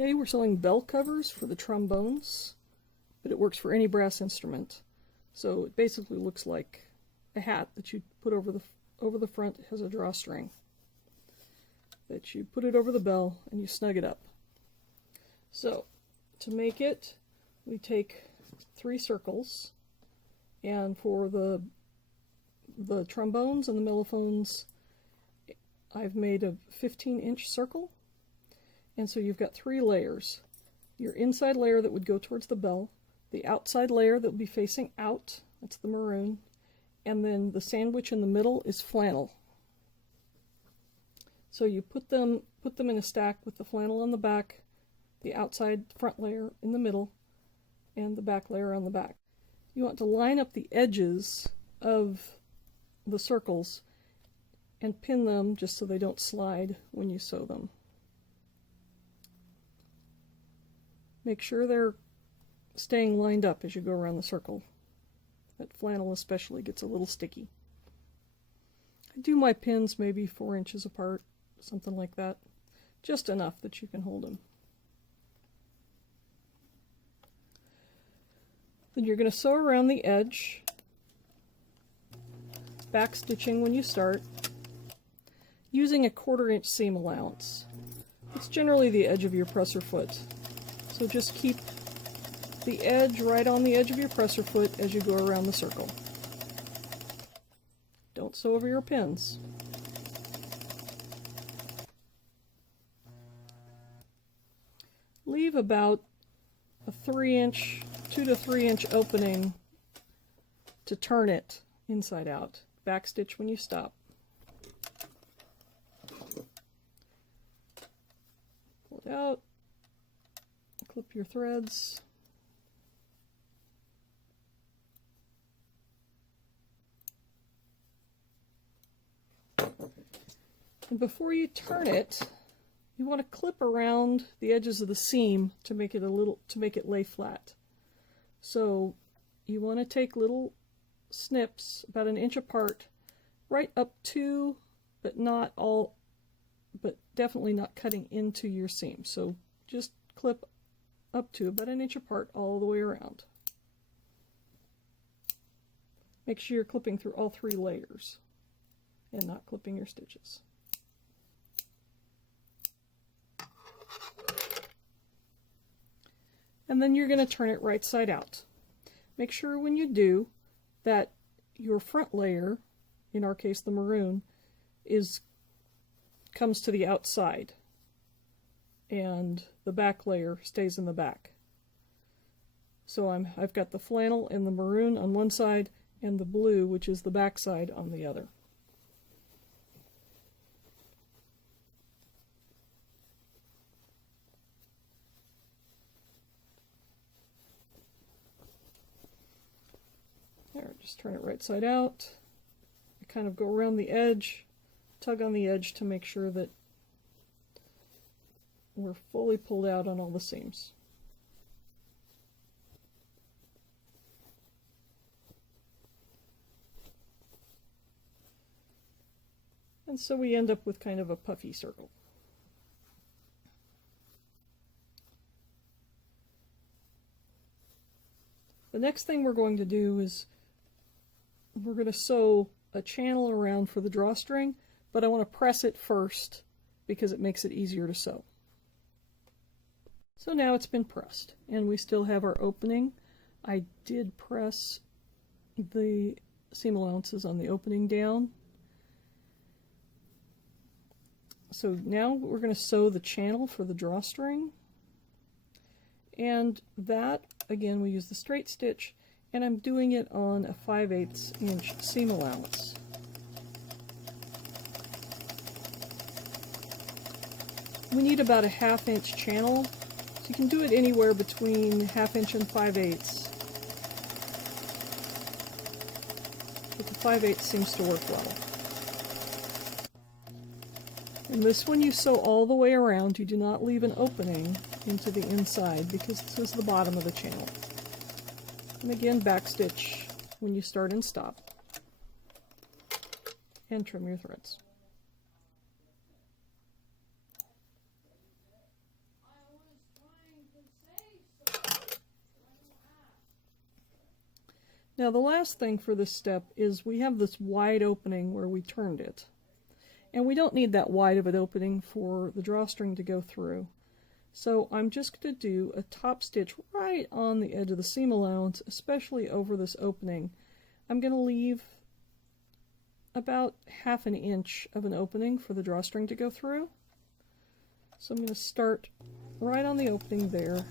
Today we're selling bell covers for the trombones, but it works for any brass instrument. So it basically looks like a hat that you put over the front. It has a drawstring that you put it over the bell and you snug it up. So to make it, we take 3 circles, and for the trombones and the mellophones, I've made a 15-inch circle. And so you've got 3 layers. Your inside layer that would go towards the bell, the outside layer that would be facing out, that's the maroon, and then the sandwich in the middle is flannel. So you put them in a stack with the flannel on the back, the outside front layer in the middle, and the back layer on the back. You want to line up the edges of the circles and pin them just so they don't slide when you sew them. Make sure they're staying lined up as you go around the circle. That flannel especially gets a little sticky. I do my pins maybe 4 inches apart, something like that. Just enough that you can hold them. Then you're going to sew around the edge, back stitching when you start, using a 1/4 inch seam allowance. It's generally the edge of your presser foot. So just keep the edge right on the edge of your presser foot as you go around the circle. Don't sew over your pins. Leave about a 2 to 3 inch opening to turn it inside out. Backstitch when you stop. Pull it out. Clip your threads. And before you turn it, you want to clip around the edges of the seam to make it lay flat. So you want to take little snips about 1 inch apart, right up to, but definitely not cutting into your seam. So just clip up to about 1 inch apart all the way around. Make sure you're clipping through all 3 layers and not clipping your stitches. And then you're going to turn it right side out. Make sure when you do that your front layer, in our case the maroon, comes to the outside, and the back layer stays in the back. So I've got the flannel and the maroon on one side and the blue, which is the back side, on the other. There, just turn it right side out. You kind of go around the edge, tug on the edge to make sure that we're fully pulled out on all the seams. And so we end up with kind of a puffy circle. The next thing we're going to do is we're going to sew a channel around for the drawstring, but I want to press it first because it makes it easier to sew. So now it's been pressed, and we still have our opening. I did press the seam allowances on the opening down. So now we're going to sew the channel for the drawstring, and that, again, we use the straight stitch, and I'm doing it on a 5/8 inch seam allowance. We need about a 1/2 inch channel, so you can do it anywhere between 1/2 inch and 5/8. But the 5/8 seems to work well. And this one you sew all the way around. You do not leave an opening into the inside because this is the bottom of the channel. And again, backstitch when you start and stop. And trim your threads. Now the last thing for this step is we have this wide opening where we turned it. And we don't need that wide of an opening for the drawstring to go through. So I'm just going to do a top stitch right on the edge of the seam allowance, especially over this opening. I'm going to leave about 1/2 inch of an opening for the drawstring to go through. So I'm going to start right on the opening there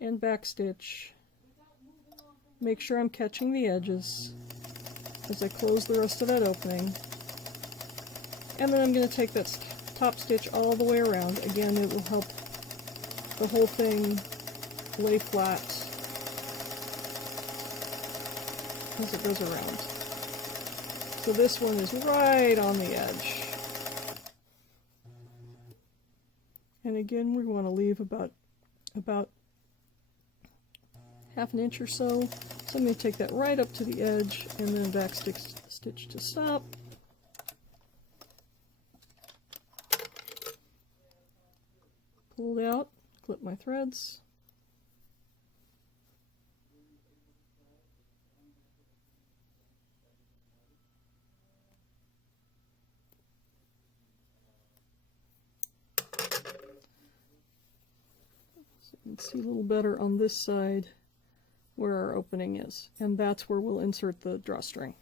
and backstitch. Make sure I'm catching the edges as I close the rest of that opening. And then I'm going to take that top stitch all the way around. Again, it will help the whole thing lay flat as it goes around. So this one is right on the edge. And again, we want to leave about 1/2 inch or so. So I'm going to take that right up to the edge and then back stitch to stop. Pull it out, clip my threads. So you can see a little better on this side where our opening is, and that's where we'll insert the drawstring.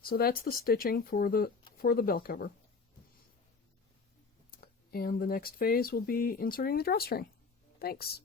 So that's the stitching for the bell cover. And the next phase will be inserting the drawstring. Thanks.